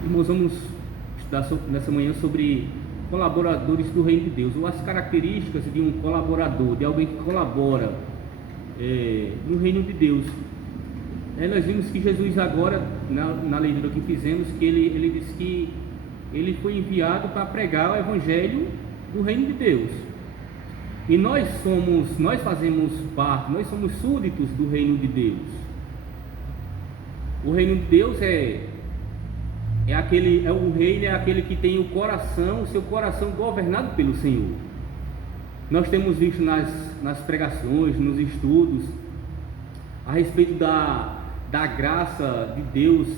Irmãos, vamos estudar nessa manhã sobre colaboradores do Reino de Deus, ou as características de um colaborador, de alguém que colabora no Reino de Deus. Nós vimos que Jesus agora, na leitura que fizemos, que ele disse que ele foi enviado para pregar o Evangelho do Reino de Deus. E nós fazemos parte, nós somos súditos do Reino de Deus. O Reino de Deus o reino é aquele que tem o seu coração governado pelo Senhor. Nós temos visto nas pregações, nos estudos, a respeito da graça de Deus,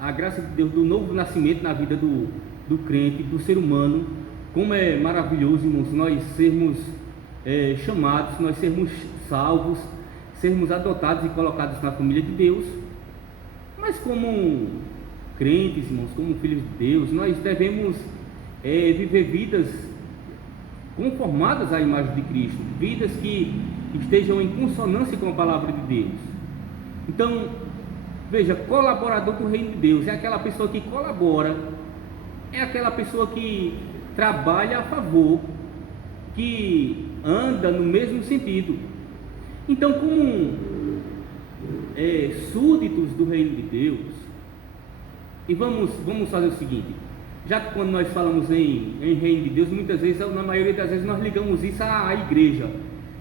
a graça de Deus do novo nascimento na vida do crente, do ser humano. Como é maravilhoso, irmãos, nós sermos chamados, nós sermos salvos, sermos adotados e colocados na família de Deus. Mas como crentes, irmãos, como filhos de Deus, nós devemos viver vidas conformadas à imagem de Cristo, vidas que estejam em consonância com a palavra de Deus. Então, veja, colaborador do Reino de Deus é aquela pessoa que colabora, é aquela pessoa que trabalha a favor, que anda no mesmo sentido. Então, como súditos do Reino de Deus, e vamos fazer o seguinte, já que quando nós falamos em Reino de Deus, muitas vezes, na maioria das vezes, nós ligamos isso à igreja.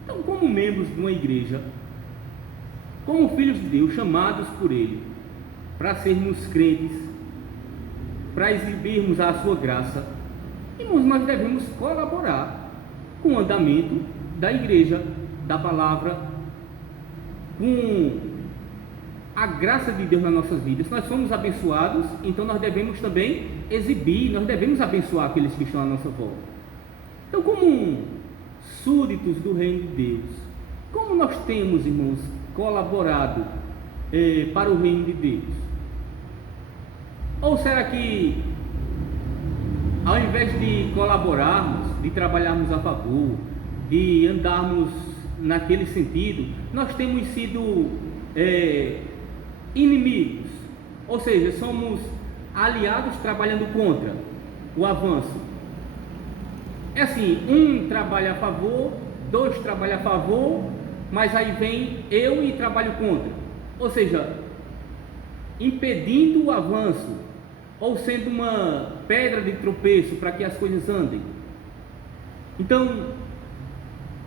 Então, como membros de uma igreja, como filhos de Deus, chamados por Ele, para sermos crentes, para exibirmos a sua graça, irmãos, nós devemos colaborar com o andamento da igreja, da palavra, com a graça de Deus nas nossas vidas. Nós somos abençoados, então nós devemos também exibir, nós devemos abençoar aqueles que estão à nossa volta. Então, como súditos do Reino de Deus, como nós temos, irmãos, colaborado para o Reino de Deus? Ou será que, ao invés de colaborarmos, de trabalharmos a favor, de andarmos naquele sentido, nós temos sido inimigos? Ou seja, somos aliados trabalhando contra o avanço. É assim, um trabalha a favor, dois trabalham a favor, mas aí vem eu e trabalho contra. Ou seja, impedindo o avanço, ou sendo uma pedra de tropeço para que as coisas andem. Então,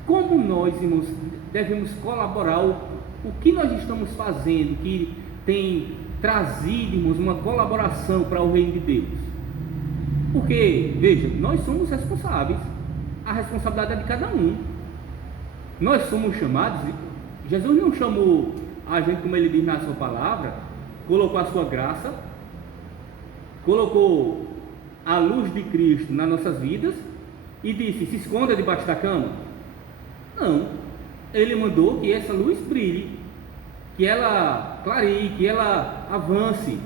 como nós, irmãos, devemos colaborar? O que nós estamos fazendo que tem trazido, irmãos, uma colaboração para o Reino de Deus? Porque, veja, nós somos responsáveis, a responsabilidade é de cada um. Nós somos chamados, Jesus não chamou a gente, como Ele diz na sua palavra, colocou a sua graça, colocou a luz de Cristo nas nossas vidas e disse: se esconda debaixo da cama. Não, Ele mandou que essa luz brilhe, que ela clareie, que ela avance.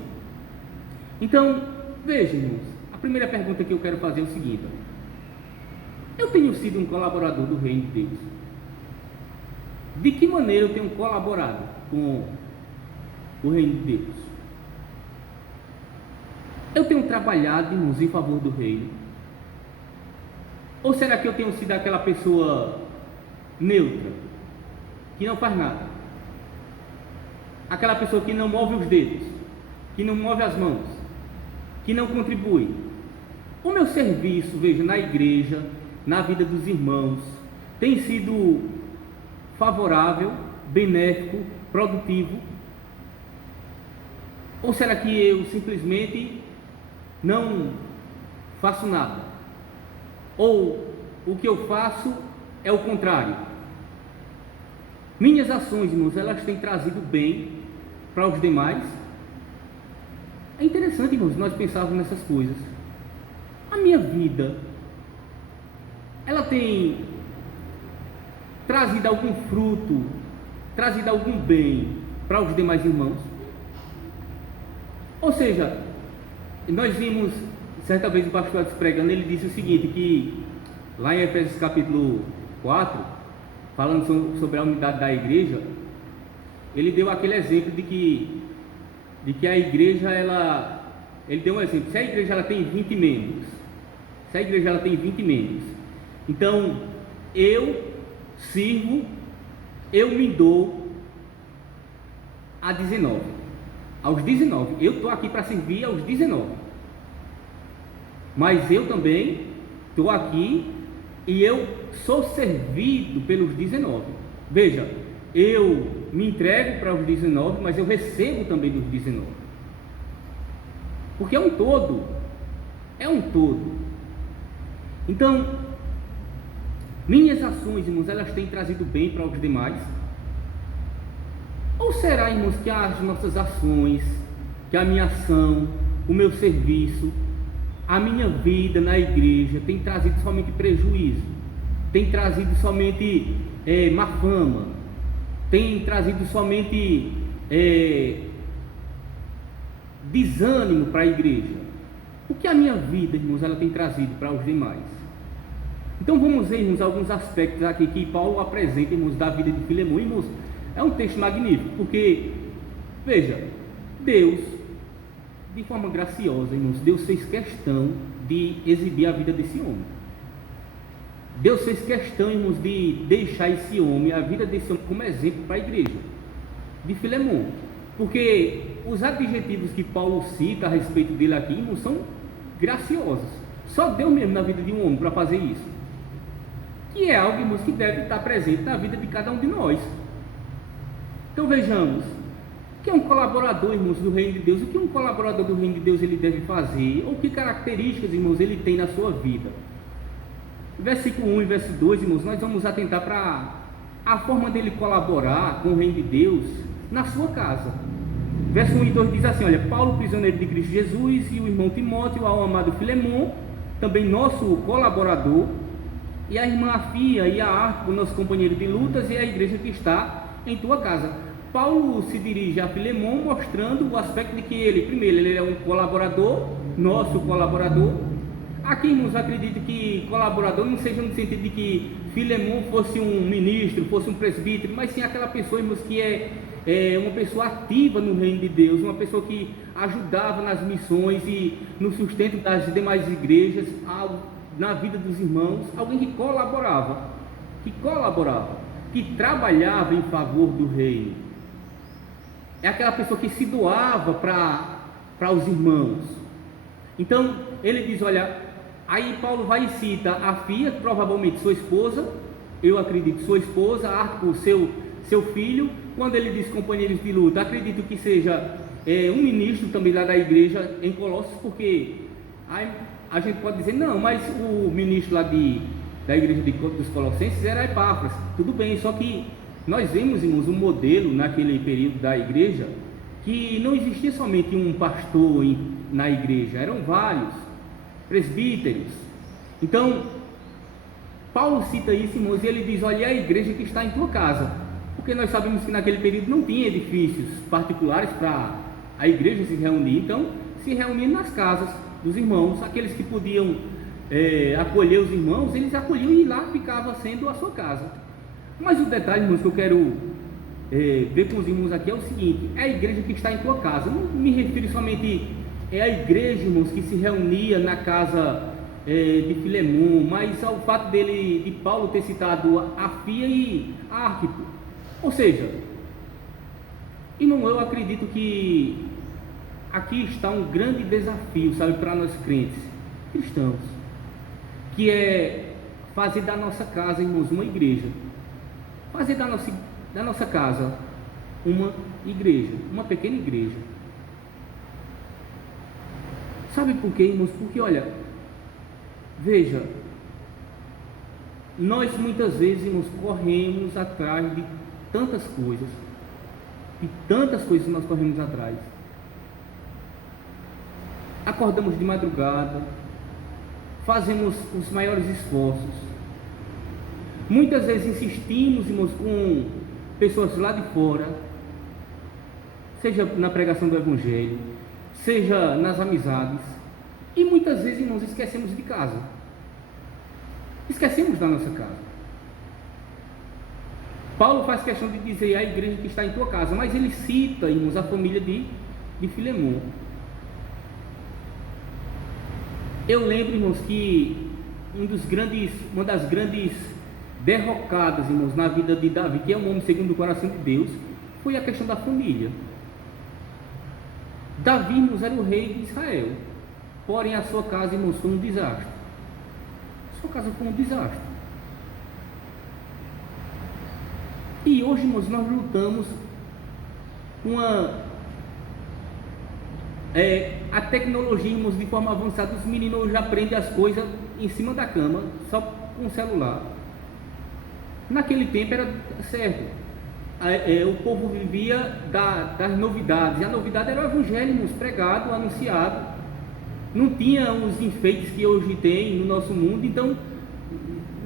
Então, veja, irmãos, a primeira pergunta que eu quero fazer é o seguinte: eu tenho sido um colaborador do Reino de Deus? De que maneira eu tenho colaborado com o Reino de Deus? Eu tenho trabalhado, irmãos, em favor do Reino? Ou será que eu tenho sido aquela pessoa neutra, que não faz nada, aquela pessoa que não move os dedos, que não move as mãos, que não contribui? O meu serviço, veja, na igreja, na vida dos irmãos, tem sido favorável, benéfico, produtivo? Ou será que eu simplesmente não faço nada? Ou o que eu faço é o contrário? Minhas ações, irmãos, elas têm trazido bem para os demais? É interessante, irmãos, nós pensarmos nessas coisas. A minha vida, ela tem trazido algum fruto, trazido algum bem para os demais irmãos? Ou seja, nós vimos certa vez o pastor pregando, ele disse o seguinte, que lá em Efésios capítulo 4, falando sobre a unidade da igreja, ele deu aquele exemplo de que a igreja, ela ele deu um exemplo, se a igreja ela tem 20 membros, se a igreja ela tem 20 membros, então eu sirvo, eu me dou a 19, aos 19, eu estou aqui para servir aos 19, mas eu também estou aqui e eu sou servido pelos 19, veja, eu me entrego para os 19, mas eu recebo também dos 19, porque é um todo, então, minhas ações, irmãos, elas têm trazido bem para os demais? Ou será, irmãos, que as nossas ações, que a minha ação, o meu serviço, a minha vida na igreja tem trazido somente prejuízo, tem trazido somente má fama, tem trazido somente desânimo para a igreja? O que a minha vida, irmãos, ela tem trazido para os demais? Então vamos ver, irmãos, alguns aspectos aqui que Paulo apresenta, irmãos, da vida de Filemão. Irmãos, é um texto magnífico, porque, veja, Deus, de forma graciosa, irmãos, Deus fez questão de exibir a vida desse homem. Deus fez questão, irmãos, de deixar esse homem, a vida desse homem, como exemplo para a igreja de Filemão, porque os adjetivos que Paulo cita a respeito dele aqui, irmãos, são graciosos. Só Deus mesmo na vida de um homem para fazer isso, que é algo, irmãos, que deve estar presente na vida de cada um de nós. Então vejamos, o que é um colaborador, irmãos, do reino de Deus? O que um colaborador do reino de Deus ele deve fazer? Ou que características, irmãos, ele tem na sua vida? Versículo 1 e verso 2, irmãos, nós vamos atentar para a forma dele colaborar com o reino de Deus na sua casa. Verso 1 e 2 diz assim, olha, Paulo, prisioneiro de Cristo Jesus, e o irmão Timóteo, ao amado Filemão, também nosso colaborador, e a irmã Afia e a Arco, nosso companheiro de lutas, e a igreja que está em tua casa. Paulo se dirige a Filemão mostrando o aspecto de que ele, primeiro, ele é um colaborador, nosso colaborador. Aqui, irmãos, acredito que colaborador não seja no sentido de que Filemão fosse um ministro, fosse um presbítero, mas sim aquela pessoa, irmãos, que é uma pessoa ativa no reino de Deus, uma pessoa que ajudava nas missões e no sustento das demais igrejas, na vida dos irmãos, alguém que colaborava, que trabalhava em favor do reino. É aquela pessoa que se doava para os irmãos. Então, ele diz, olha, aí Paulo vai e cita a Fia, provavelmente sua esposa, eu acredito sua esposa, Arco, seu filho. Quando ele diz companheiros de luta, acredito que seja um ministro também lá da igreja em Colossos, porque aí a gente pode dizer, não, mas o ministro lá da igreja dos Colossenses era Epáfras, tudo bem, só que nós vemos, irmãos, um modelo naquele período da igreja, que não existia somente um pastor na igreja, eram vários presbíteros. Então, Paulo cita isso, irmãos, e ele diz, olha, é a igreja que está em tua casa, porque nós sabemos que naquele período não tinha edifícios particulares para a igreja se reunir, então se reuniam nas casas dos irmãos, aqueles que podiam acolher os irmãos, eles acolhiam e lá ficava sendo a sua casa. Mas o detalhe, irmãos, que eu quero ver com os irmãos aqui é o seguinte, é a igreja que está em tua casa. Não me refiro somente à igreja, irmãos, que se reunia na casa de Filemão, mas ao fato de Paulo ter citado a Fia e a Arquipo. Ou seja, irmão, eu acredito que aqui está um grande desafio, sabe, para nós crentes, cristãos, que é fazer da nossa casa, irmãos, uma igreja, fazer da nossa casa uma igreja, uma pequena igreja. Sabe por quê, irmãos? Porque, olha, veja, nós muitas vezes, irmãos, corremos atrás de tantas coisas nós corremos atrás. Acordamos de madrugada, fazemos os maiores esforços, muitas vezes insistimos, irmãos, com pessoas lá de fora, seja na pregação do Evangelho, seja nas amizades, e muitas vezes, irmãos, esquecemos de casa, esquecemos da nossa casa. Paulo faz questão de dizer a igreja que está em tua casa, mas ele cita, irmãos, a família de Filemão. Eu lembro, irmãos, que uma das grandes derrocadas, irmãos, na vida de Davi, que é um homem segundo o coração de Deus, foi a questão da família. Davi, irmãos, era o rei de Israel, porém a sua casa, irmãos, foi um desastre. Sua casa foi um desastre. E hoje, irmãos, nós lutamos com a tecnologia, irmãos, de forma avançada. Os meninos hoje aprendem as coisas em cima da cama, só com o celular. Naquele tempo era certo. O povo vivia das novidades, e a novidade era o evangelho, irmãos, pregado, anunciado. Não tinha os enfeites que hoje tem no nosso mundo, então,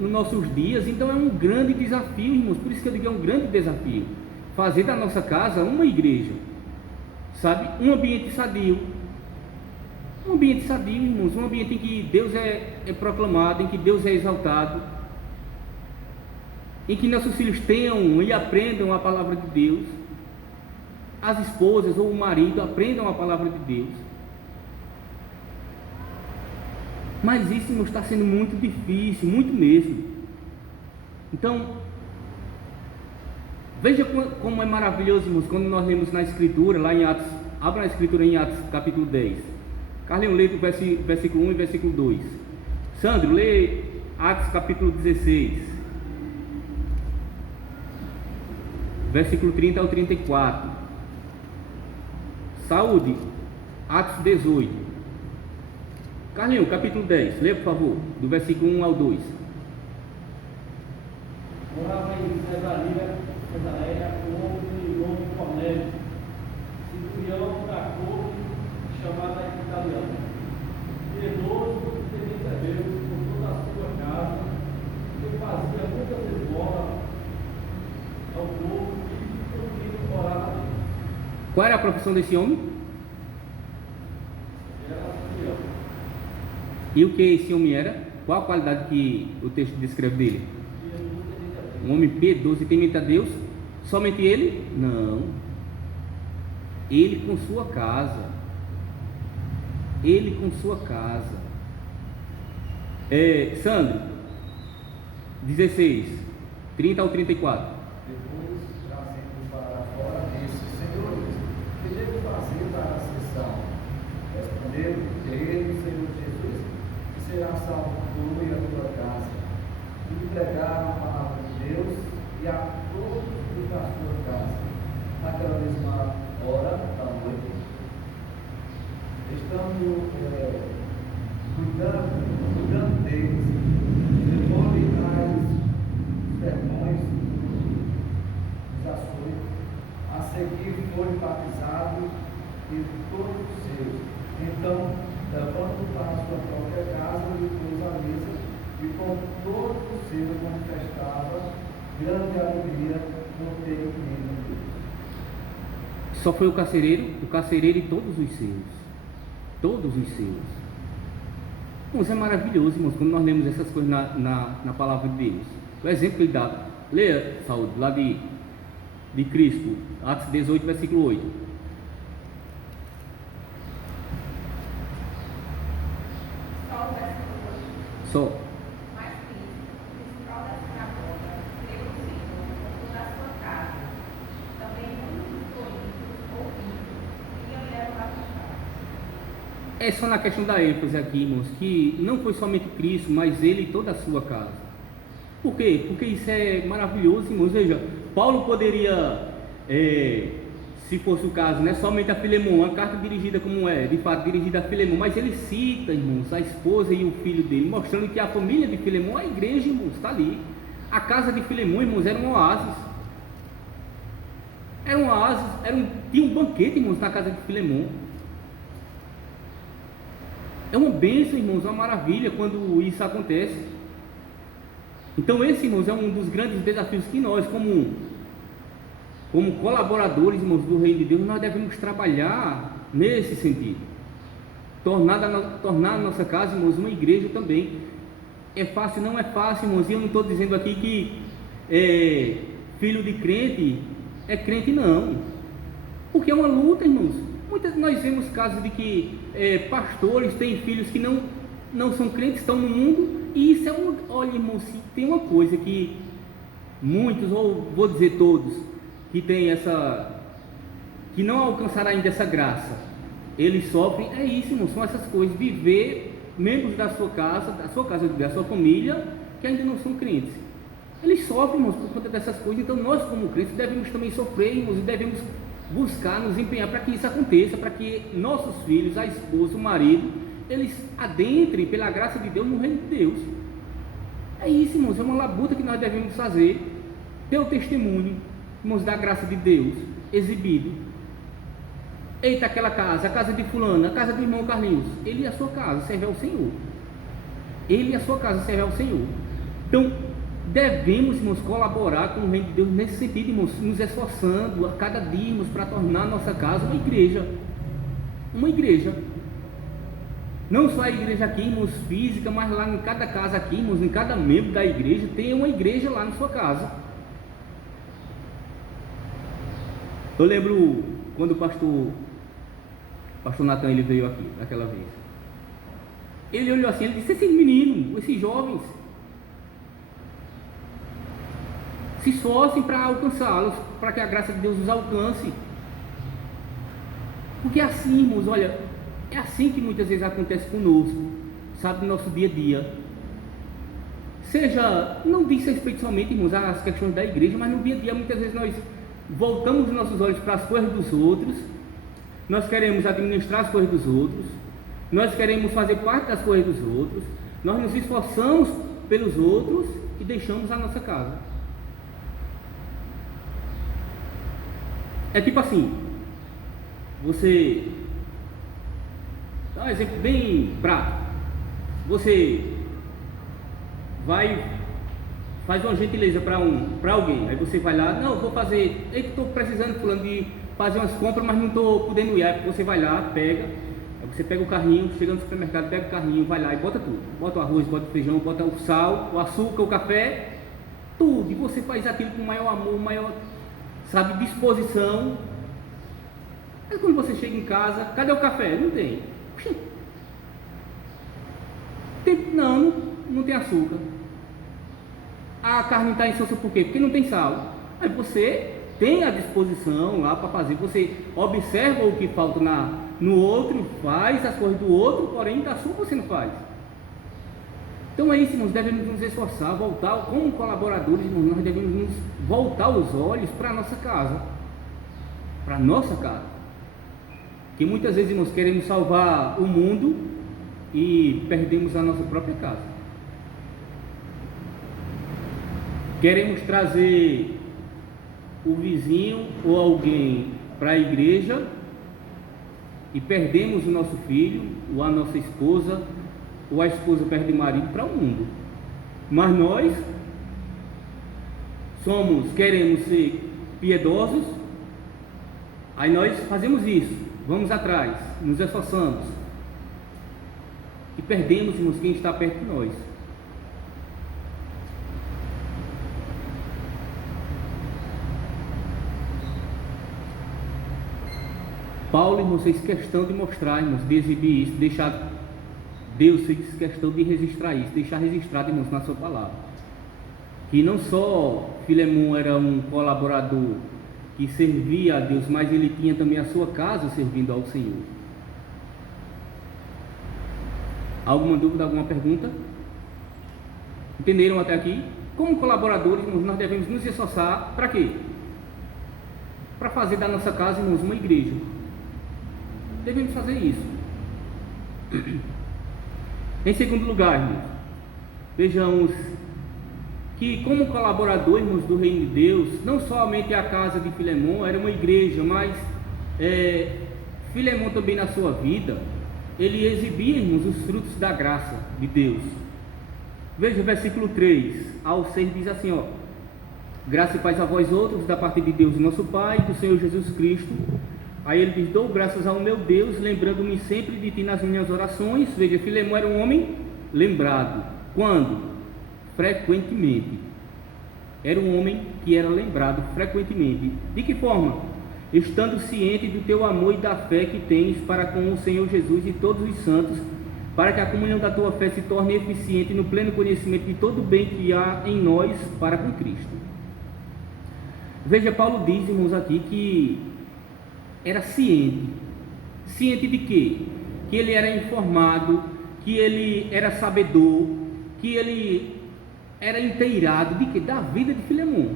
nos nossos dias. Então é um grande desafio, irmãos, por isso que eu digo, é um grande desafio fazer da nossa casa uma igreja, sabe, um ambiente sadio, irmãos, um ambiente em que Deus é proclamado, em que Deus é exaltado, em que nossos filhos tenham e aprendam a palavra de Deus, as esposas ou o marido aprendam a palavra de Deus. Mas isso, irmãos, está sendo muito difícil, muito mesmo. Então, veja como é maravilhoso, irmãos, quando nós lemos na Escritura, lá em Atos, abra a Escritura em Atos capítulo 10. Carlinhos, lê do versículo 1 e versículo 2. Sandro, lê Atos capítulo 16, versículo 30 ao 34. Saúde, Atos 18. Carlinhos, capítulo 10, lê por favor, do versículo 1 ao 2. Morava em Cesareia um homem de nome Cornélio, centurião da corte chamada Italiana, piedoso e temente a Deus por toda a sua casa, que fazia muitas esmolas ao povo e ouvindo orar a Deus. Qual era a profissão desse homem? E o que esse homem era? Qual a qualidade que o texto descreve dele? Um homem piedoso e temente a Deus. Somente ele? Não. Ele com sua casa. Ele com sua casa. Sandro, 16, 30 ao 34. Depois, trazendo para fora desse, senhores, que devo fazer para a sessão? Respondeu, crê no Senhor Jesus, que será salvo tu e a tua casa. E pregaram a palavra de Deus e a todos os da sua casa. Naquela mesma hora da noite, estando cuidando deles, levou-lhe as sermões dos açoites. A seguir foi batizado e todos os seus. Então, levando para a sua própria casa, lhe pôs a mesa e com todos os seus manifestava grande alegria no ter comido Deus. Só foi o carcereiro e todos os seus. Todos os seus. Irmãos, é maravilhoso, irmãos, quando nós lemos essas coisas na palavra de Deus. O exemplo que ele dá, leia, Saúde, lá de Cristo, Atos 18, versículo 8. Só. Mas Cristo, principal da sinagoga, creu no Senhor com toda a sua casa. Também muitos dos coríntios, ouvindo, queriam lhe batizar. É só na questão da ênfase aqui, irmãos, que não foi somente Cristo, mas ele e toda a sua casa. Por quê? Porque isso é maravilhoso, irmãos. Veja, Paulo poderia, se fosse o caso, né, somente a Filemão, uma carta dirigida como é, de fato, dirigida a Filemão, mas ele cita, irmãos, a esposa e o filho dele, mostrando que a família de Filemão, a igreja, irmãos, está ali. A casa de Filemão, irmãos, era um oásis. Era um oásis, tinha um banquete, irmãos, na casa de Filemão. É uma bênção, irmãos, uma maravilha quando isso acontece. Então esse, irmãos, é um dos grandes desafios que nós, como colaboradores, irmãos, do Reino de Deus, nós devemos trabalhar nesse sentido. Tornar a nossa casa, irmãos, uma igreja também. É fácil? Não é fácil, irmãos. E eu não estou dizendo aqui que filho de crente é crente, não. Porque é uma luta, irmãos. Nós vemos casos de que pastores têm filhos que não são crentes, estão no mundo, e isso olha, irmão, se tem uma coisa que muitos, ou vou dizer todos, que tem que não alcançaram ainda essa graça, eles sofrem, é isso, irmão, são essas coisas, viver membros da sua casa, da sua família, que ainda não são crentes. Eles sofrem, irmãos, por conta dessas coisas. Então nós, como crentes, devemos também sofrer, irmãos, e devemos buscar, nos empenhar para que isso aconteça, para que nossos filhos, a esposa, o marido, eles adentrem pela graça de Deus no reino de Deus. É isso, irmãos, é uma labuta que nós devemos fazer, ter o testemunho, irmãos, da graça de Deus exibido. Eita, aquela casa, a casa de fulano, a casa do irmão Carlinhos, ele e a sua casa serve ao Senhor. Ele e a sua casa serve ao Senhor. Então, devemos, irmãos, colaborar com o reino de Deus nesse sentido, irmãos, nos esforçando a cada dia, irmãos, para tornar a nossa casa uma igreja. Uma igreja. Não só a igreja aqui, irmãos, física, mas lá em cada casa aqui, irmãos, em cada membro da igreja, tem uma igreja lá na sua casa. Eu lembro quando o pastor Natan, ele veio aqui, daquela vez. Ele olhou assim, ele disse, esses meninos, esses jovens, se esforcem para alcançá-los, para que a graça de Deus os alcance. Porque é assim, irmãos, olha, é assim que muitas vezes acontece conosco, sabe, no nosso dia a dia. Seja, não diz respeito somente, irmãos, às questões da igreja, mas no dia a dia muitas vezes nós voltamos os nossos olhos para as coisas dos outros, nós queremos administrar as coisas dos outros, nós queremos fazer parte das coisas dos outros, nós nos esforçamos pelos outros e deixamos a nossa casa. É tipo assim, você, dá um exemplo bem prático, você faz uma gentileza para alguém, aí você vai lá, não, vou fazer, eu estou precisando fulano de fazer umas compras, mas não estou podendo ir, aí você vai lá, pega, aí você pega o carrinho, chega no supermercado, pega o carrinho, vai lá e bota tudo, bota o arroz, bota o feijão, bota o sal, o açúcar, o café, tudo, e você faz aquilo com maior amor, maior, sabe, disposição. Aí quando você chega em casa, cadê o café? Não tem. Não tem açúcar. A carne está insossa por quê? Porque não tem sal. Aí você tem a disposição lá para fazer, você observa o que falta no outro, faz as coisas do outro, porém da sua você não faz. Então é isso, irmãos, devemos nos esforçar, voltar, como colaboradores, irmãos, nós devemos voltar os olhos para a nossa casa, para a nossa casa, que muitas vezes, irmãos, queremos salvar o mundo e perdemos a nossa própria casa. Queremos trazer o vizinho ou alguém para a igreja e perdemos o nosso filho, ou a nossa esposa, ou a esposa perde o marido para o mundo. Mas nós queremos ser piedosos, aí nós fazemos isso, vamos atrás, nos esforçamos e perdemos, irmãos, quem está perto de nós. Paulo, irmãos, fez questão de mostrar, irmãos, de exibir isso, deixar Deus fez questão de registrar isso, deixar registrado, irmãos, na sua palavra, que não só Filemão era um colaborador que servia a Deus, mas ele tinha também a sua casa servindo ao Senhor. Alguma dúvida, alguma pergunta? Entenderam até aqui? Como colaboradores, irmãos, nós devemos nos esforçar para quê? Para fazer da nossa casa, irmãos, uma igreja. Devemos fazer isso. Em segundo lugar, irmãos, vejamos que como colaborador, irmãos, do reino de Deus, não somente a casa de Filemão era uma igreja, mas Filemão também na sua vida, ele exibia, irmãos, os frutos da graça de Deus. Veja o versículo 3 ao 6 diz assim, ó: graça e paz a vós outros, da parte de Deus nosso Pai e do Senhor Jesus Cristo. Aí ele diz, dou graças ao meu Deus, lembrando-me sempre de ti nas minhas orações. Veja, Filemão era um homem lembrado. Quando? Frequentemente. Era um homem que era lembrado frequentemente. De que forma? Estando ciente do teu amor e da fé que tens para com o Senhor Jesus e todos os santos, para que a comunhão da tua fé se torne eficiente no pleno conhecimento de todo o bem que há em nós para com Cristo. Veja, Paulo diz, irmãos, aqui que era ciente. Ciente de quê? Que ele era informado, que ele era sabedor, que ele era inteirado de quê? Da vida de Filemon.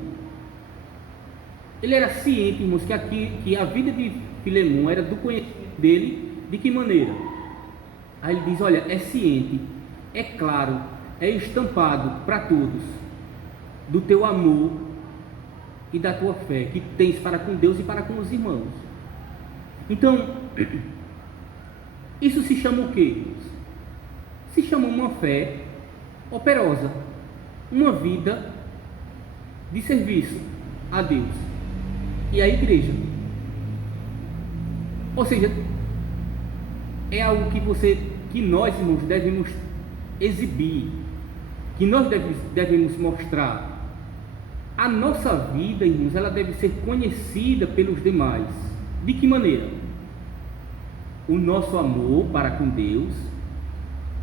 Ele era ciente, irmãos, que a vida de Filemon era do conhecimento dele. De que maneira? Aí ele diz, olha, é ciente, é claro, é estampado para todos do teu amor e da tua fé que tens para com Deus e para com os irmãos. Então, isso se chama o quê? Se chama uma fé operosa, uma vida de serviço a Deus e à igreja. Ou seja, é algo que nós, irmãos, devemos exibir, que nós devemos mostrar. A nossa vida, irmãos, ela deve ser conhecida pelos demais. De que maneira? O nosso amor para com Deus,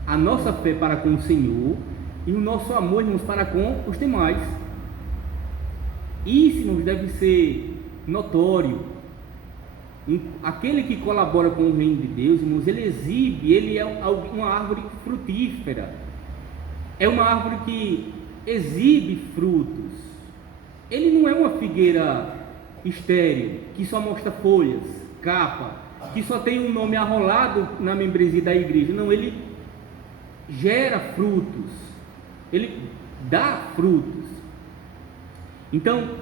a nossa fé para com o Senhor e o nosso amor, irmãos, para com os demais. Isso, irmãos, deve ser notório. Aquele que colabora com o reino de Deus, irmãos, ele exibe, ele é uma árvore frutífera, é uma árvore que exibe frutos. Ele não é uma figueira estéril, que só mostra folhas, capa, que só tem um nome arrolado na membresia da igreja. Não, ele gera frutos, ele dá frutos. Então,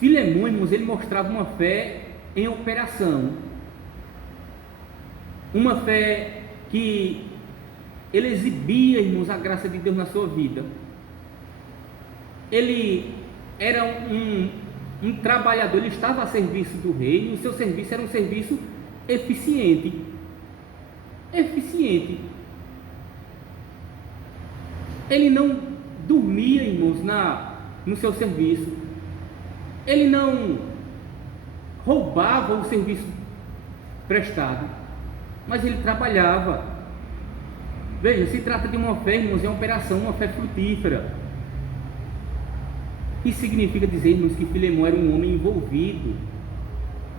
Filemon, irmãos, ele mostrava uma fé em operação, uma fé que ele exibia, irmãos, a graça de Deus na sua vida. Ele era um trabalhador, ele estava a serviço do reino, e o seu serviço era um serviço eficiente. Ele não dormia, irmãos, no seu serviço. Ele não roubava o serviço prestado, mas ele trabalhava. Veja, se trata de uma fé, irmãos, é uma operação, uma fé frutífera. Isso significa dizer, irmãos, que Filemon era um homem envolvido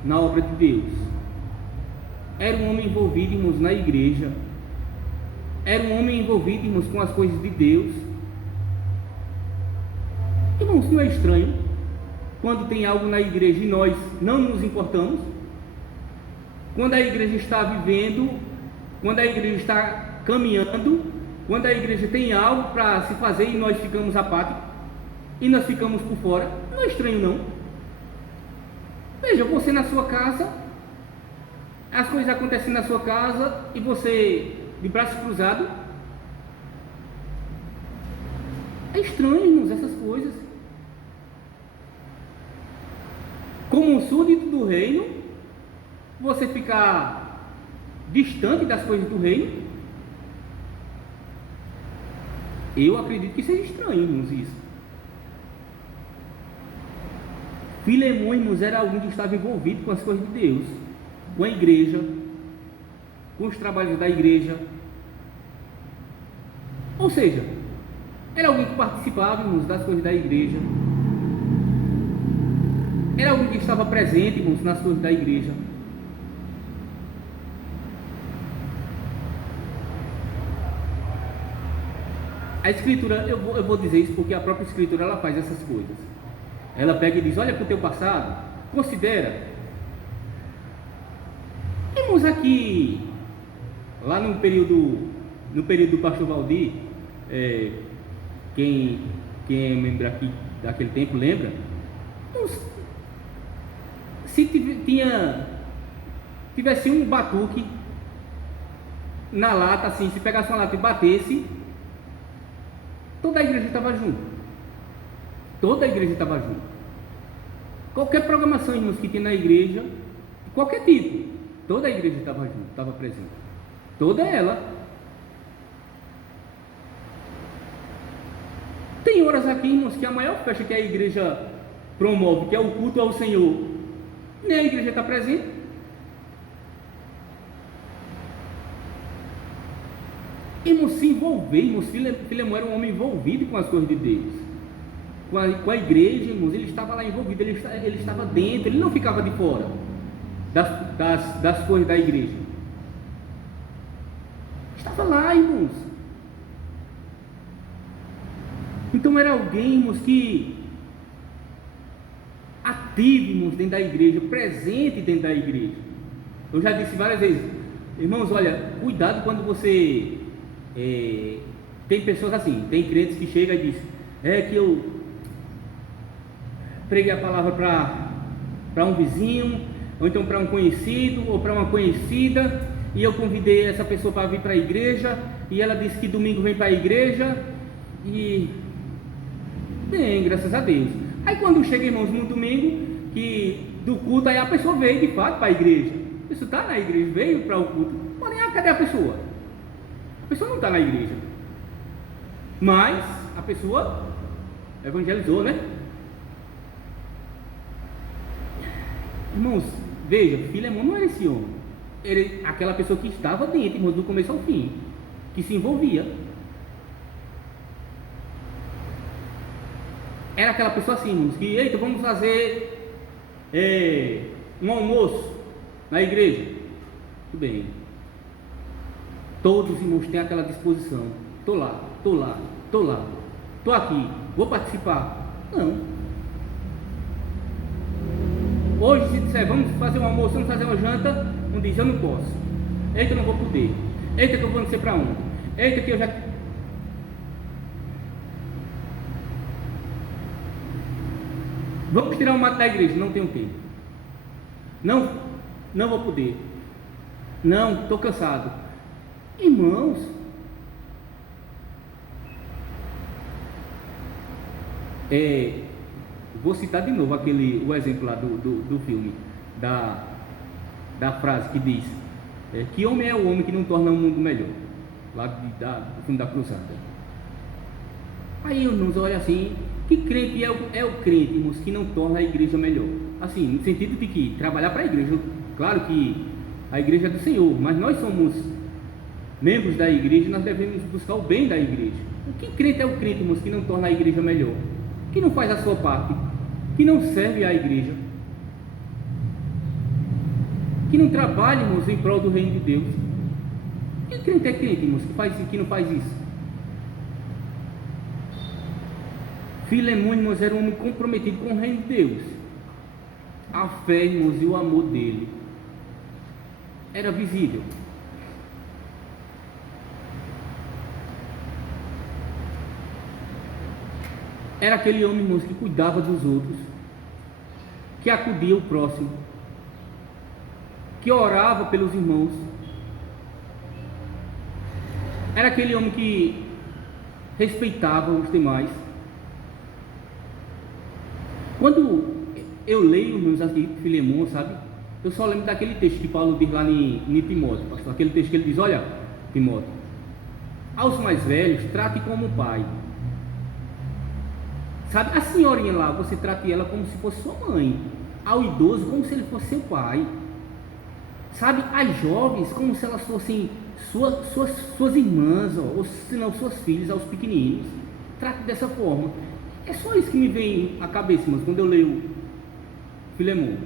na obra de Deus, era um homem envolvido, irmãos, na igreja, era um homem envolvido, irmãos, com as coisas de Deus. Irmãos, não é estranho quando tem algo na igreja e nós não nos importamos? Quando a igreja está vivendo, quando a igreja está caminhando, quando a igreja tem algo para se fazer e nós ficamos apáticos, e nós ficamos por fora, não é estranho não. Veja, você na sua casa, as coisas acontecem na sua casa e você de braços cruzados. É estranho, irmãos, essas coisas. Como um súdito do reino, você ficar distante das coisas do reino. Eu acredito que seja estranho, irmãos, isso. Filemon, irmãos, era alguém que estava envolvido com as coisas de Deus, com a igreja, com os trabalhos da igreja. Ou seja, era alguém que participava, irmãos, das coisas da igreja. Era alguém que estava presente, irmãos, nas coisas da igreja. A Escritura, eu vou dizer isso porque a própria Escritura ela faz essas coisas. Ela pega e diz, olha para o teu passado, considera. Temos aqui, lá no período do pastor Valdir, quem é membro aqui daquele tempo lembra, se tivesse um batuque na lata, assim, se pegasse uma lata e batesse, toda a igreja estava junto. Toda a igreja estava junto. Qualquer programação, irmãos, que tinha na igreja, qualquer tipo, toda a igreja estava junto, estava presente. Toda ela. Tem horas aqui, irmãos, que a maior festa que a igreja promove, que é o culto ao Senhor, nem a igreja está presente. Irmãos, se envolver, irmãos, Filemão era um homem envolvido com as coisas de Deus, com a igreja, irmãos, ele estava lá envolvido, ele estava dentro, ele não ficava de fora das coisas da igreja, estava lá, irmãos. Então era alguém, irmãos, que ativo, irmãos, dentro da igreja, presente dentro da igreja. Eu já disse várias vezes, irmãos, olha, cuidado quando você tem pessoas assim, tem crentes que chegam e dizem, que eu preguei a palavra para um vizinho, ou então para um conhecido, ou para uma conhecida, e eu convidei essa pessoa para vir para a igreja, e ela disse que domingo vem para a igreja, e bem, graças a Deus. Aí quando chega, irmãos, no domingo, que do culto, aí a pessoa veio de fato para a igreja, isso está na igreja, veio para o culto, porém, cadê a pessoa? A pessoa não está na igreja, mas a pessoa evangelizou, né? Irmãos, veja, Filemão não era esse homem, era aquela pessoa que estava dentro, irmãos, do começo ao fim, que se envolvia. Era aquela pessoa assim, irmãos, que, eita, vamos fazer um almoço na igreja. Tudo bem. Todos os irmãos têm aquela disposição. Estou aqui, vou participar. Não. Hoje, se disser, vamos fazer um almoço, vamos fazer uma janta, um diz, eu não posso. Eita, eu não vou poder. Eita, que eu vou não sei para onde. Eita, que eu já... Vamos tirar o mato da igreja, não tenho tempo. Não vou poder. Não, estou cansado. Irmãos, vou citar de novo o exemplo lá do filme, da frase que diz, que homem é o homem que não torna o mundo melhor, lá do filme da Cruzada. Aí irmãos, olha assim, que crente é o crente, irmãos, que não torna a igreja melhor, assim, no sentido de que trabalhar para a igreja, claro que a igreja é do Senhor, mas nós somos membros da igreja, nós devemos buscar o bem da igreja. O que crente é o crente, irmãos, que não torna a igreja melhor, que não faz a sua parte, que não serve à igreja, que não trabalha, irmãos, em prol do reino de Deus? Que crente é crente, irmãos, que não faz isso? Filemão, irmãos, era um homem comprometido com o reino de Deus. A fé, irmãos, e o amor dele era visível. Era aquele homem, irmãos, que cuidava dos outros, que acudia o próximo, que orava pelos irmãos. Era aquele homem que respeitava os demais. Quando eu leio, irmãos, aqui Filemão, sabe? Eu só lembro daquele texto que Paulo diz lá em Timóteo, pastor. Aquele texto que ele diz, olha, Timóteo, aos mais velhos, trate como pai. Sabe, a senhorinha lá, você trate ela como se fosse sua mãe. Ao idoso, como se ele fosse seu pai. Sabe, as jovens, como se elas fossem suas irmãs, ou se não suas filhas, aos pequeninos. Trate dessa forma. É só isso que me vem à cabeça, irmãos, quando eu leio Filemão.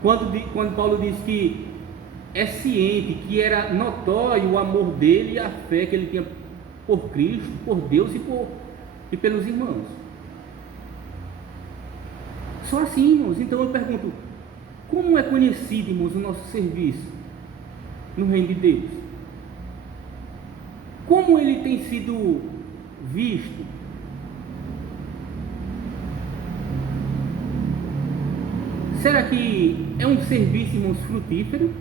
Quando Paulo diz que é ciente, que era notório o amor dele e a fé que ele tinha por Cristo, por Deus e pelos irmãos. Só assim, irmãos. Então eu pergunto, como é conhecido, irmãos, o nosso serviço no reino de Deus? Como ele tem sido visto? Será que é um serviço, irmãos, frutífero?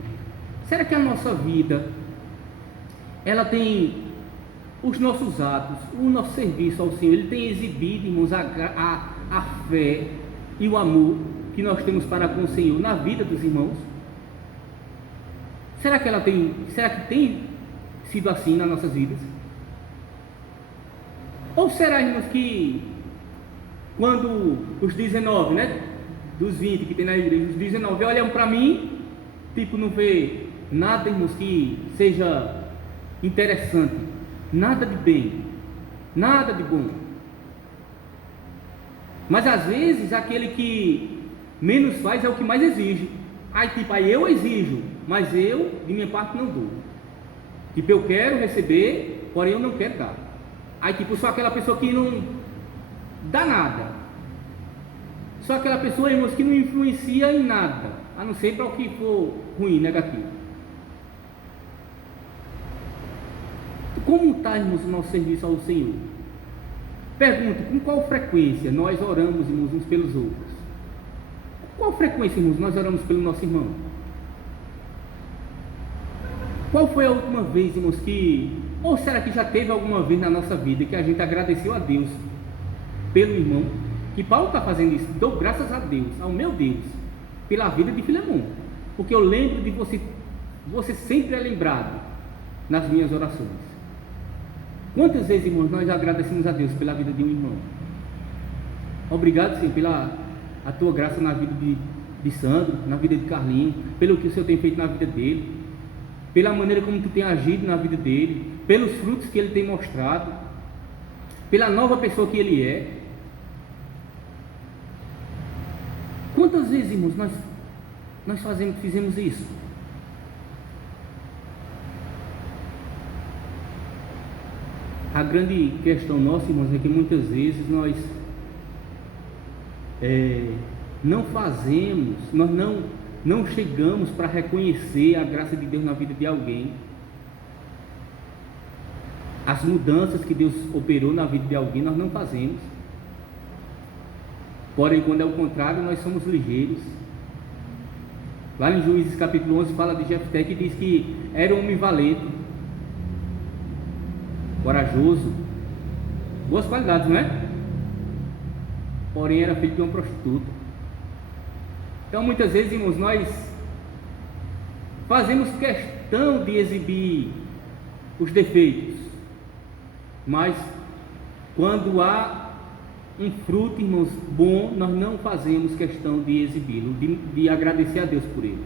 Será que a nossa vida, ela tem os nossos atos, o nosso serviço ao Senhor, ele tem exibido, irmãos, a fé e o amor que nós temos para com o Senhor na vida dos irmãos? Será que tem sido assim nas nossas vidas? Ou será, irmãos, que quando os 19, né, dos 20 que tem na igreja, os 19 olham para mim, tipo, não vê nada, irmãos, que seja interessante, nada de bem, nada de bom. Mas às vezes aquele que menos faz é o que mais exige. Aí eu exijo, mas eu de minha parte não dou. Tipo, eu quero receber, porém eu não quero dar. Aí tipo, sou aquela pessoa que não dá nada. Sou aquela pessoa, irmãos, que não influencia em nada, a não ser para o que for ruim, negativo. Como está, irmãos, o nosso serviço ao Senhor? Pergunto, com qual frequência nós oramos, irmãos, uns pelos outros? Com qual frequência, irmãos, nós oramos pelo nosso irmão? Qual foi a última vez, irmãos, ou será que já teve alguma vez na nossa vida que a gente agradeceu a Deus pelo irmão? Que Paulo está fazendo isso, dou graças a Deus, ao meu Deus, pela vida de Filemão, porque eu lembro de você sempre é lembrado nas minhas orações. Quantas vezes, irmãos, nós agradecemos a Deus pela vida de um irmão? Obrigado, Senhor, pela a tua graça na vida de Sandro, na vida de Carlinhos, pelo que o Senhor tem feito na vida dele, pela maneira como tu tem agido na vida dele, pelos frutos que ele tem mostrado, pela nova pessoa que ele é. Quantas vezes, irmãos, nós fizemos isso? A grande questão nossa, irmãos, é que muitas vezes nós não fazemos, nós não chegamos para reconhecer a graça de Deus na vida de alguém, as mudanças que Deus operou na vida de alguém, nós não fazemos. Porém, quando é o contrário, nós somos ligeiros. Lá em Juízes capítulo 11 fala de Jefté, que diz que era um homem valente, corajoso, boas qualidades, não é? Porém era filho de uma prostituta. Então muitas vezes, irmãos, nós fazemos questão de exibir os defeitos, mas quando há um fruto, irmãos, bom, nós não fazemos questão de exibi-lo, de agradecer a Deus por ele.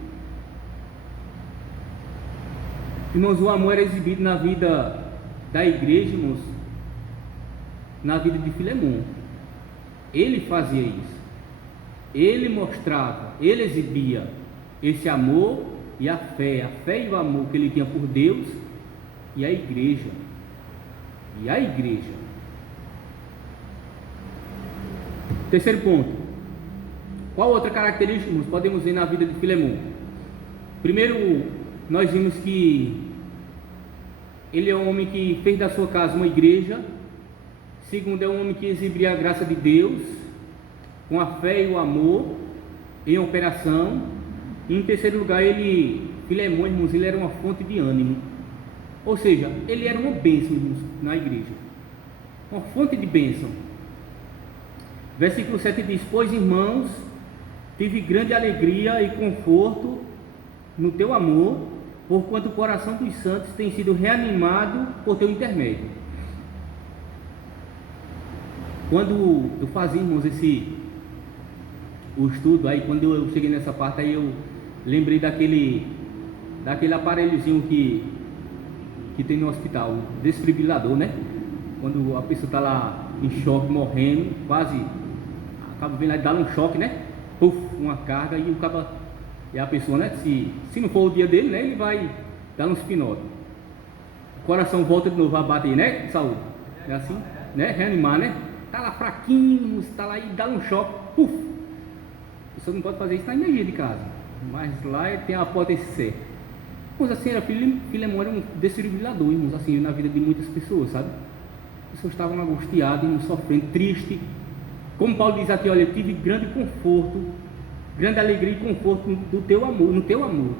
Irmãos, o amor era exibido na vida da igreja, irmãos, na vida de Filemão. Ele fazia isso, ele mostrava, ele exibia esse amor e a fé e o amor que ele tinha por Deus e a igreja. Terceiro ponto, qual outra característica, irmãos, podemos ver na vida de Filemão? Primeiro, nós vimos que ele é um homem que fez da sua casa uma igreja. Segundo, é um homem que exibia a graça de Deus com a fé e o amor em operação. E em terceiro lugar, Filemão, irmãos, ele era uma fonte de ânimo. Ou seja, ele era uma bênção, irmãos, na igreja, uma fonte de bênção. Versículo 7 diz: pois, irmãos, tive grande alegria e conforto no teu amor, porquanto o coração dos santos tem sido reanimado por teu intermédio. Quando eu fazia, irmãos, o estudo, aí quando eu cheguei nessa parte, aí eu lembrei daquele aparelhozinho que tem no hospital, o desfibrilador, né? Quando a pessoa está lá em choque, morrendo, quase acaba vendo lá, dá um choque, né? Puf, uma carga e a pessoa, né? Se não for o dia dele, né? Ele vai dar uns pinotes. O coração volta de novo a bater, né? Saúde. É assim, né? Reanimar, né? Tá lá fraquinho, está lá e dá um choque, puf. A pessoa não pode fazer isso na energia de casa, mas lá tem a potência certa. Mas assim, Filemão era um desfibrilador, irmãos, assim, na vida de muitas pessoas, sabe? As pessoas estavam angustiadas, irmãos, sofrendo, tristes. Como Paulo diz aqui, olha, eu tive grande conforto, grande alegria e conforto no teu amor.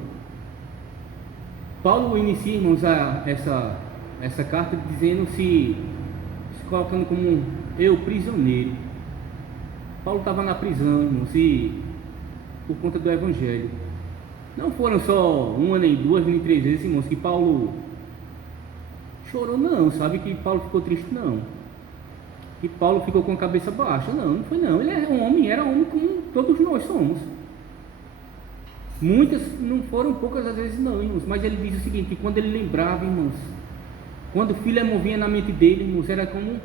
Paulo inicia, irmãos, essa carta dizendo, se colocando como eu prisioneiro. Paulo estava na prisão, irmãos, por conta do evangelho. Não foram só uma, nem duas, nem três vezes, irmãos, que Paulo chorou, não, sabe, que Paulo ficou triste, não, que Paulo ficou com a cabeça baixa, não foi não, ele era homem como todos nós somos. Muitas, não foram poucas às vezes não, irmãos, mas ele diz o seguinte, que quando ele lembrava, irmãos, Quando Filemon vinha na mente dele, irmãos, era como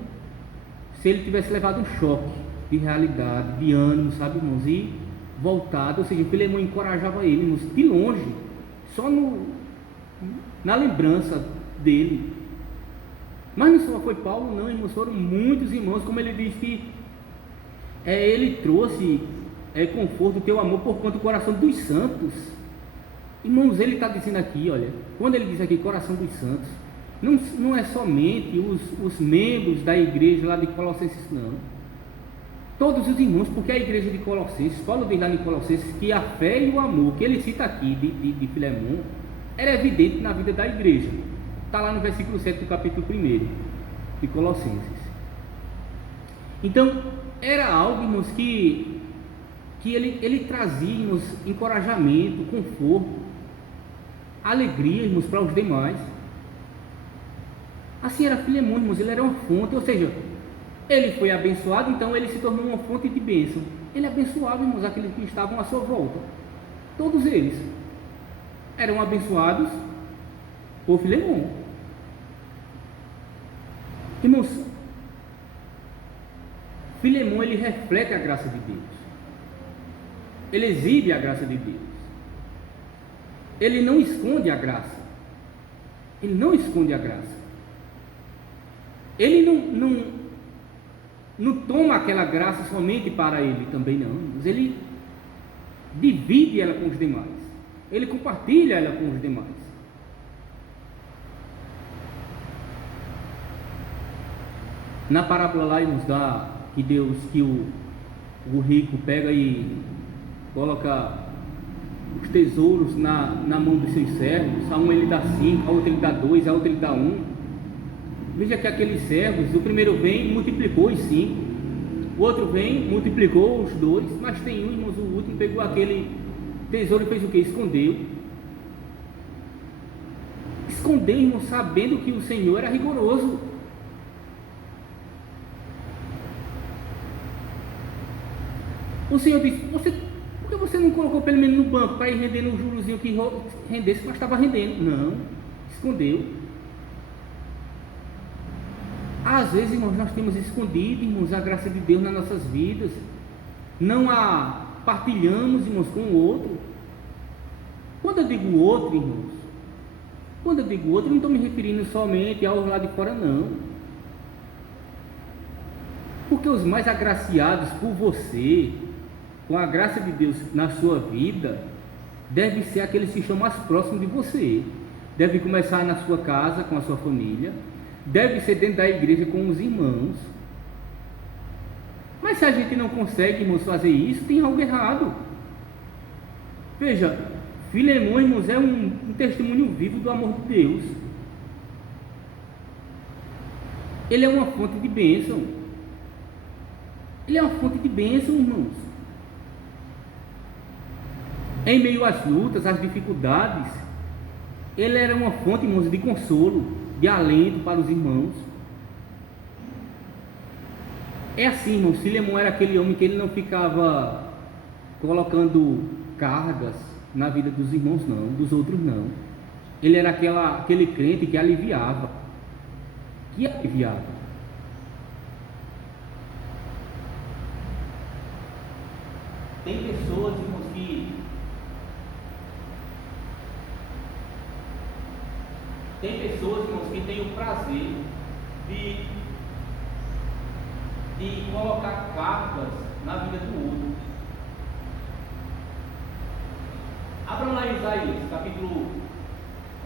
se ele tivesse levado um choque de realidade, de ânimo, sabe, irmãos, e voltado. Ou seja, Filemon encorajava ele, irmãos, de longe, só na lembrança dele. Mas não só foi Paulo, não, irmãos, foram muitos irmãos, como ele diz que ele trouxe conforto, teu amor por conta do coração dos santos. Irmãos, ele está dizendo aqui, olha, quando ele diz aqui coração dos santos, não é somente os membros da igreja lá de Colossenses, não. Todos os irmãos, porque a igreja de Colossenses, Paulo diz lá em Colossenses que a fé e o amor que ele cita aqui de Filemon era evidente na vida da igreja. Está lá no versículo 7 do capítulo 1 de Colossenses. Então, era algo, irmãos, que ele trazia, irmãos, encorajamento, conforto, alegria, irmãos, para os demais. Assim era Filemon, irmãos, ele era uma fonte, ou seja, ele foi abençoado, então ele se tornou uma fonte de bênção. Ele abençoava, irmãos, aqueles que estavam à sua volta. Todos eles eram abençoados por Filemon. Irmãos, Filemon, ele reflete a graça de Deus. Ele exibe a graça de Deus. Ele não esconde a graça. Ele não esconde a graça. Ele não toma aquela graça somente para ele também, não. Mas ele divide ela com os demais. Ele compartilha ela com os demais. Na parábola lá, irmãos, que o rico pega e coloca os tesouros na mão dos seus servos, a um ele dá 5, a outro ele dá 2, a outro ele dá 1. Veja que aqueles servos, o primeiro vem e multiplicou os 5, o outro vem, multiplicou os 2, mas tem um, irmãos, o último pegou aquele tesouro e fez o que? Escondeu. Escondeu, irmãos, sabendo que o Senhor era rigoroso. O Senhor disse, por que você não colocou pelo menos no banco para ir rendendo um jurozinho que rendesse, mas estava rendendo? Não, escondeu. Às vezes, irmãos, nós temos escondido, irmãos, a graça de Deus nas nossas vidas, não a partilhamos, irmãos, com o outro. Quando eu digo outro, irmãos, quando eu digo outro, eu não estou me referindo somente ao lado de fora, não. Porque os mais agraciados por você, com a graça de Deus na sua vida, deve ser aqueles que estão mais próximos de você. Deve começar na sua casa, com a sua família, deve ser dentro da igreja com os irmãos. Mas se a gente não consegue, irmãos, fazer isso, tem algo errado. Veja, Filemon, irmãos, é um testemunho vivo do amor de Deus. Ele é uma fonte de bênção. Ele é uma fonte de bênção, irmãos. Em meio às lutas, às dificuldades, ele era uma fonte, irmãos, de consolo, de alento para os irmãos. É assim, irmãos, Filemon era aquele homem que ele não ficava colocando cargas na vida dos irmãos, não, dos outros não. Ele era aquele crente que aliviava. Tem pessoas, irmãos, que têm o prazer de colocar cargas na vida do outro. Abram lá em Isaías, capítulo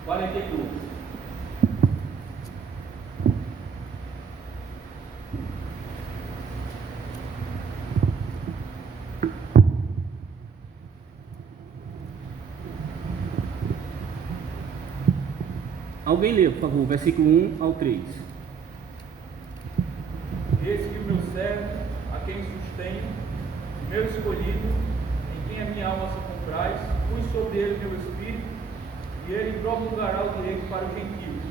42. Alguém lê, por favor, versículo 1 ao 3. Eis que o meu servo, a quem sustenho, o meu escolhido, em quem a minha alma se compraz, pus sobre ele meu espírito, e ele promulgará o direito para os gentios.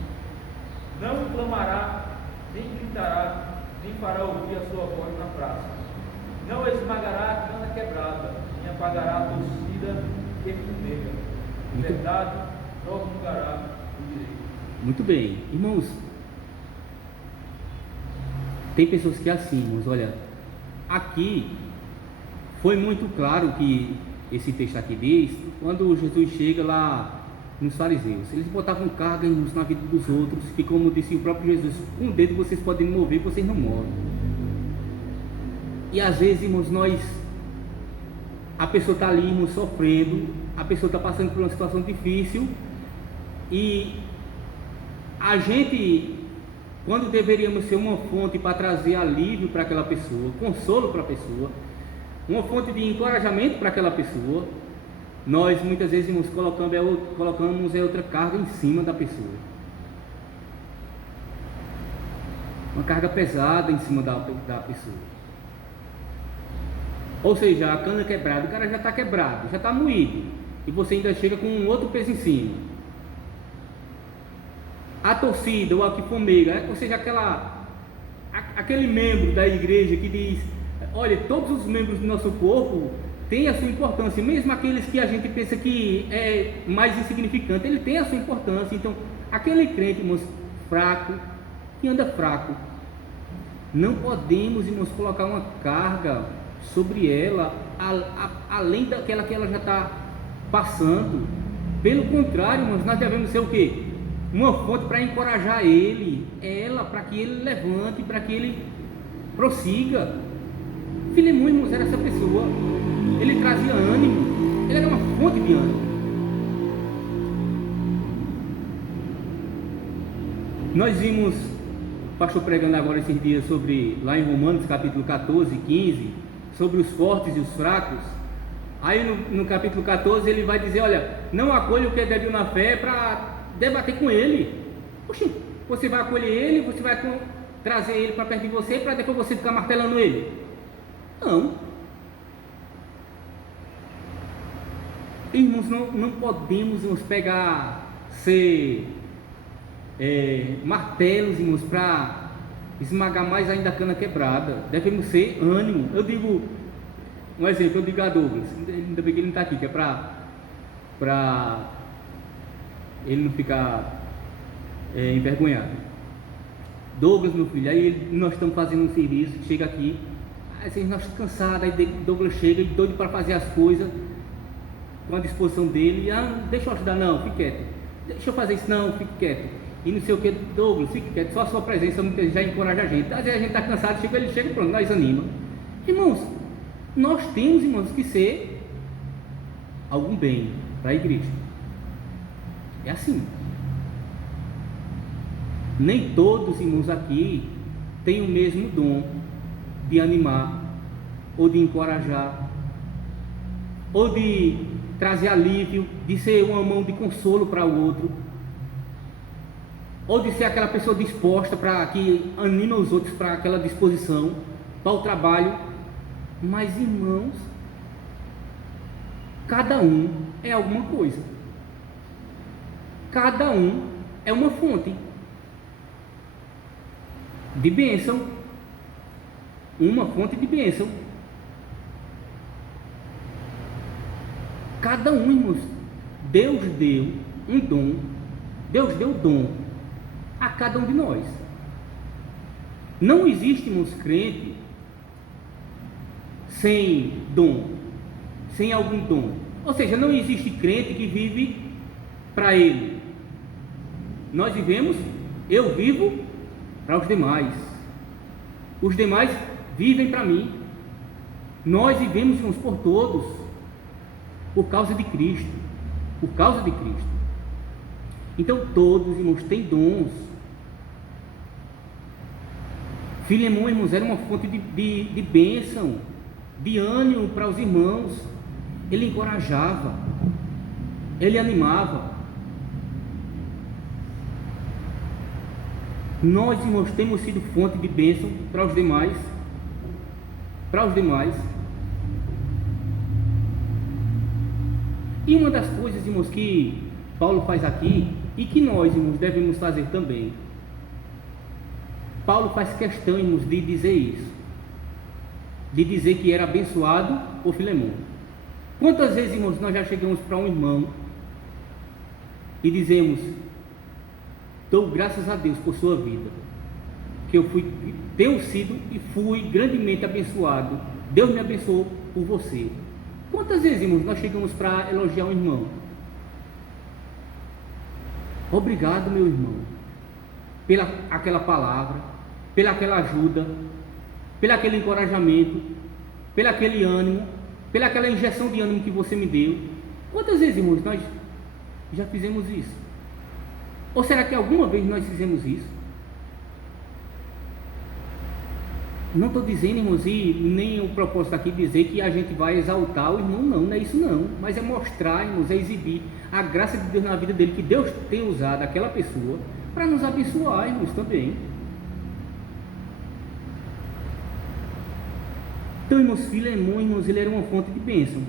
Não clamará, nem gritará, nem fará ouvir a sua voz na praça. Não esmagará a cana quebrada, nem apagará a torcida que fumega. Em verdade, promulgará o direito. Muito bem, irmãos, Tem pessoas que assim, irmãos, olha, aqui foi muito claro que esse texto aqui diz, quando Jesus chega lá nos fariseus, eles botavam carga, irmãos, na vida dos outros, que como disse o próprio Jesus, com o dedo vocês podem mover, vocês não movem. E às vezes, irmãos, a pessoa está ali, irmãos, sofrendo, a pessoa está passando por uma situação difícil, e a gente, quando deveríamos ser uma fonte para trazer alívio para aquela pessoa, consolo para a pessoa, uma fonte de encorajamento para aquela pessoa, nós muitas vezes, irmãos, colocamos outra carga em cima da pessoa, uma carga pesada em cima da pessoa. Ou seja, a cana quebrada, o cara já está quebrado, já está moído, e você ainda chega com um outro peso em cima. A torcida, ou a que fomega, ou seja, aquele membro da igreja que diz, olha, todos os membros do nosso corpo têm a sua importância, mesmo aqueles que a gente pensa que é mais insignificante, ele tem a sua importância. Então, aquele crente, irmãos, fraco, que anda fraco, não podemos, irmãos, colocar uma carga sobre ela, além daquela que ela já está passando. Pelo contrário, irmãos, nós devemos ser o quê? Uma fonte para encorajar para que ele levante, para que ele prossiga. Filemão, irmãos, era essa pessoa, ele trazia ânimo, ele era uma fonte de ânimo. Nós vimos o pastor pregando agora esses dias lá em Romanos capítulo 14, 15, sobre os fortes e os fracos. Aí no capítulo 14 ele vai dizer, olha, não acolha o que é débil na fé para debater com ele. Oxi, você vai acolher ele, você vai trazer ele para perto de você, para depois você ficar martelando ele? Não. Irmãos, não podemos, irmãos, ser martelos, irmãos, para esmagar mais ainda a cana quebrada. Devemos ser ânimo. Eu digo um exemplo, eu digo a Douglas, ainda bem que ele não está aqui, que é para ele não ficar envergonhado. Douglas, meu filho, aí nós estamos fazendo um serviço, chega aqui, aí nós estamos cansados, aí Douglas chega e doido para fazer as coisas com a disposição dele. Deixa eu ajudar, não, fique quieto. Deixa eu fazer isso, não, fique quieto. E não sei o que, Douglas, fique quieto, só a sua presença já encoraja a gente. Às vezes a gente está cansado, ele chega, pronto, nós anima. Irmãos, nós temos, irmãos, que ser algum bem para a igreja. É assim. Nem todos, irmãos, aqui têm o mesmo dom de animar, ou de encorajar, ou de trazer alívio, de ser uma mão de consolo para o outro, ou de ser aquela pessoa disposta para que anima os outros para aquela disposição, para o trabalho. Mas, irmãos, cada um é alguma coisa, cada um é uma fonte de bênção, uma fonte de bênção. Cada um, irmãos, Deus deu um dom, Deus deu dom a cada um de nós. Não existe, irmãos, crente sem dom, sem algum dom. Ou seja, não existe crente que vive para ele. Nós vivemos, eu vivo para os demais, os demais vivem para mim. Nós vivemos uns por todos, por causa de Cristo, por causa de Cristo. Então todos, irmãos, têm dons. Filemão, irmãos, era uma fonte de bênção, de ânimo para os irmãos. Ele encorajava, ele animava. Nós, irmãos, temos sido fonte de bênção para os demais, E uma das coisas, irmãos, que Paulo faz aqui, e que nós, irmãos, devemos fazer também, Paulo faz questão, irmãos, de dizer isso, de dizer que era abençoado por Filemão. Quantas vezes, irmãos, nós já chegamos para um irmão e dizemos: dou graças a Deus por sua vida, que porque tenho sido e fui grandemente abençoado. Deus me abençoou por você. Quantas vezes, irmãos, nós chegamos para elogiar um irmão? Obrigado, meu irmão, pela aquela palavra, pela aquela ajuda, pelo aquele encorajamento, pelo aquele ânimo, pela aquela injeção de ânimo que você me deu. Quantas vezes, irmãos, nós já fizemos isso? Ou será que alguma vez nós fizemos isso? Não estou dizendo, irmãos, e nem o propósito aqui dizer que a gente vai exaltar o irmão, não é isso não, mas é mostrar, irmãos, é exibir a graça de Deus na vida dele, que Deus tem usado aquela pessoa para nos abençoar, irmãos, também. Então, irmãos, Filemão, irmãos, ele era uma fonte de bênção.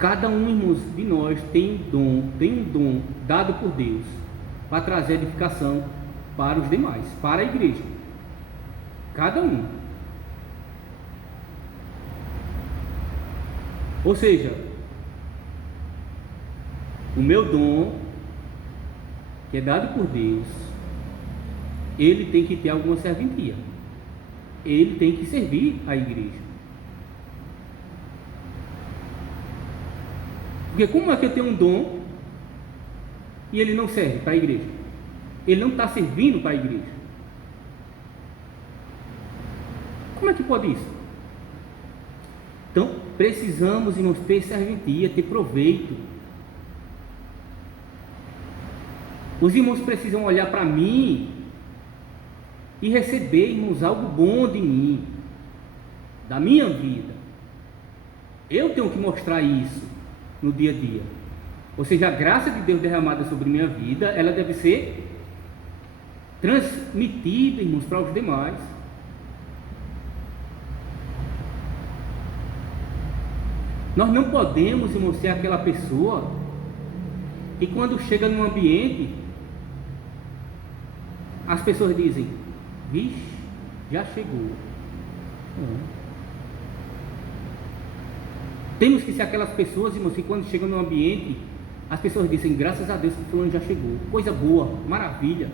Cada um, irmãos, de nós tem um dom dado por Deus para trazer edificação para os demais, para a igreja. Cada um. Ou seja, o meu dom, que é dado por Deus, ele tem que ter alguma serventia. Ele tem que servir a igreja. Porque como é que eu tenho um dom e ele não serve para a igreja? Ele não está servindo para a igreja. Como é que pode isso? Então, precisamos, irmãos, ter serventia, ter proveito. Os irmãos precisam olhar para mim e receber, irmãos, algo bom de mim, da minha vida. Eu tenho que mostrar isso no dia a dia. Ou seja, a graça de Deus derramada sobre minha vida, ela deve ser transmitida, irmãos, para os demais. Nós não podemos, irmãos, ser aquela pessoa que quando chega num ambiente, as pessoas dizem: vixe, já chegou. Temos que ser aquelas pessoas, irmãos, que quando chegam no ambiente, as pessoas dizem: graças a Deus que fulano já chegou, coisa boa, maravilha,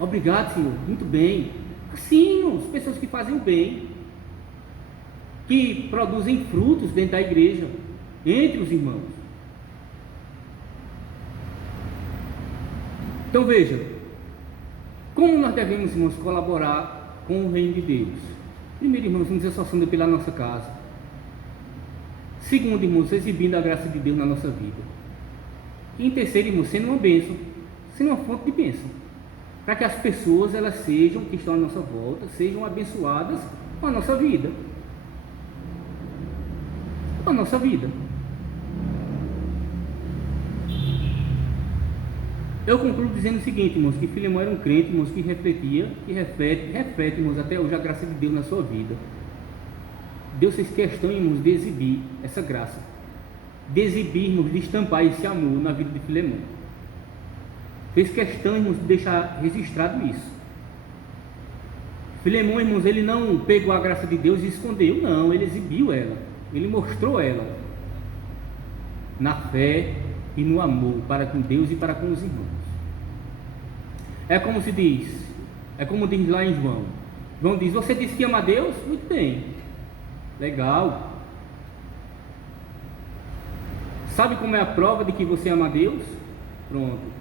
obrigado, Senhor, muito bem. Assim, irmãos, pessoas que fazem o bem, que produzem frutos dentro da igreja, entre os irmãos. Então veja, como nós devemos, irmãos, colaborar com o reino de Deus? Primeiro, irmãos, nos esforçando pela nossa casa. Segundo, irmãos, exibindo a graça de Deus na nossa vida. E em terceiro, irmãos, sendo uma bênção, sendo uma fonte de bênção, para que as pessoas, elas sejam, que estão à nossa volta, sejam abençoadas com a nossa vida. Com a nossa vida. Eu concluo dizendo o seguinte, irmãos, que Filemão era um crente, irmãos, que refletia, que reflete, irmãos, até hoje a graça de Deus na sua vida. Deus fez questão, irmãos, de exibir essa graça, de exibir, irmãos, de estampar esse amor na vida de Filemão. Fez questão, irmãos, de deixar registrado isso. Filemão, irmãos, ele não pegou a graça de Deus e escondeu, não, ele exibiu ela, ele mostrou ela na fé e no amor para com Deus e para com os irmãos. É como se diz, é como diz lá em João. João diz: você disse que ama a Deus? Muito bem, legal. Sabe como é a prova de que você ama a Deus? Pronto.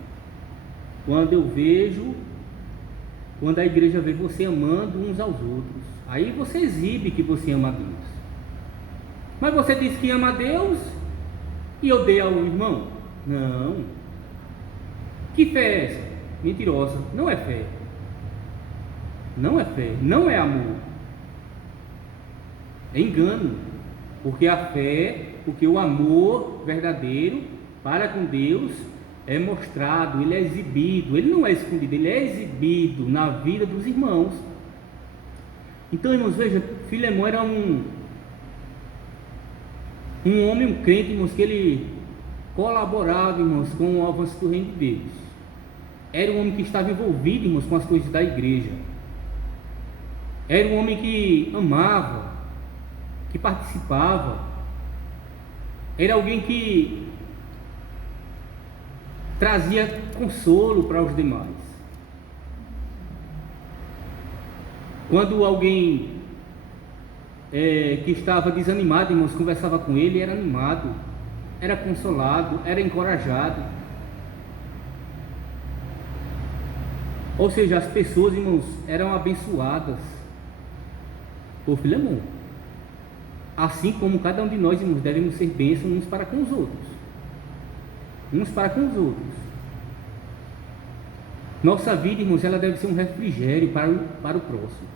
Quando a igreja vê você amando uns aos outros, aí você exibe que você ama a Deus. Mas você diz que ama a Deus e odeia o irmão? Não. Que fé é essa? Mentirosa. Não é fé. Não é fé. Não é amor. É engano. Porque a fé, porque o amor verdadeiro para com Deus é mostrado, ele é exibido, ele não é escondido, ele é exibido na vida dos irmãos. Então, irmãos, veja, Filemão era um homem, um crente, irmãos, que ele colaborava, irmãos, com o avanço do reino de Deus. Era um homem que estava envolvido, irmãos, com as coisas da igreja. Era um homem que amava, que participava. Era alguém que trazia consolo para os demais. Quando alguém que estava desanimado, irmãos, conversava com ele, era animado, era consolado, era encorajado. Ou seja, as pessoas, irmãos, eram abençoadas por Filemão. Assim como cada um de nós, irmãos, devemos ser bênçãos uns para com os outros. Uns para com os outros. Nossa vida, irmãos, ela deve ser um refrigério para o próximo.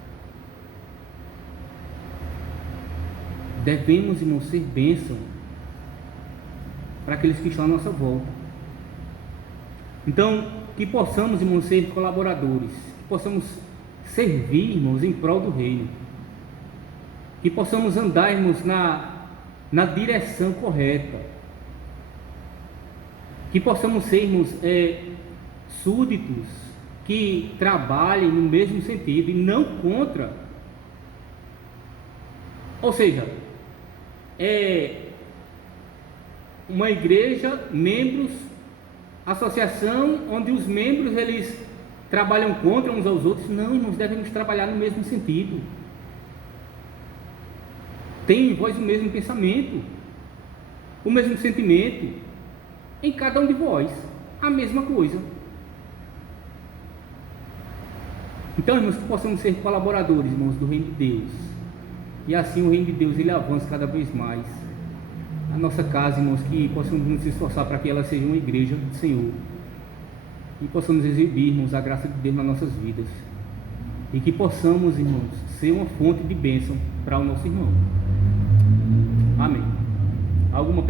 Devemos, irmãos, ser bênção para aqueles que estão à nossa volta. Então, que possamos, irmãos, ser colaboradores, que possamos servir, irmãos, em prol do reino, que possamos andar, irmãos, na direção correta, que possamos ser, irmãos, súditos que trabalhem no mesmo sentido e não contra. Ou seja, uma igreja, membros, associação onde os membros eles trabalham contra uns aos outros. Não, irmãos, devemos trabalhar no mesmo sentido. Tem em vós o mesmo pensamento, o mesmo sentimento, em cada um de vós, a mesma coisa. Então, irmãos, que possamos ser colaboradores, irmãos, do reino de Deus, e assim o reino de Deus ele avance cada vez mais. A nossa casa, irmãos, que possamos nos esforçar para que ela seja uma igreja do Senhor, e possamos exibir, irmãos, a graça de Deus nas nossas vidas, e que possamos, irmãos, ser uma fonte de bênção para o nosso irmão. Amém. Alguma pergunta?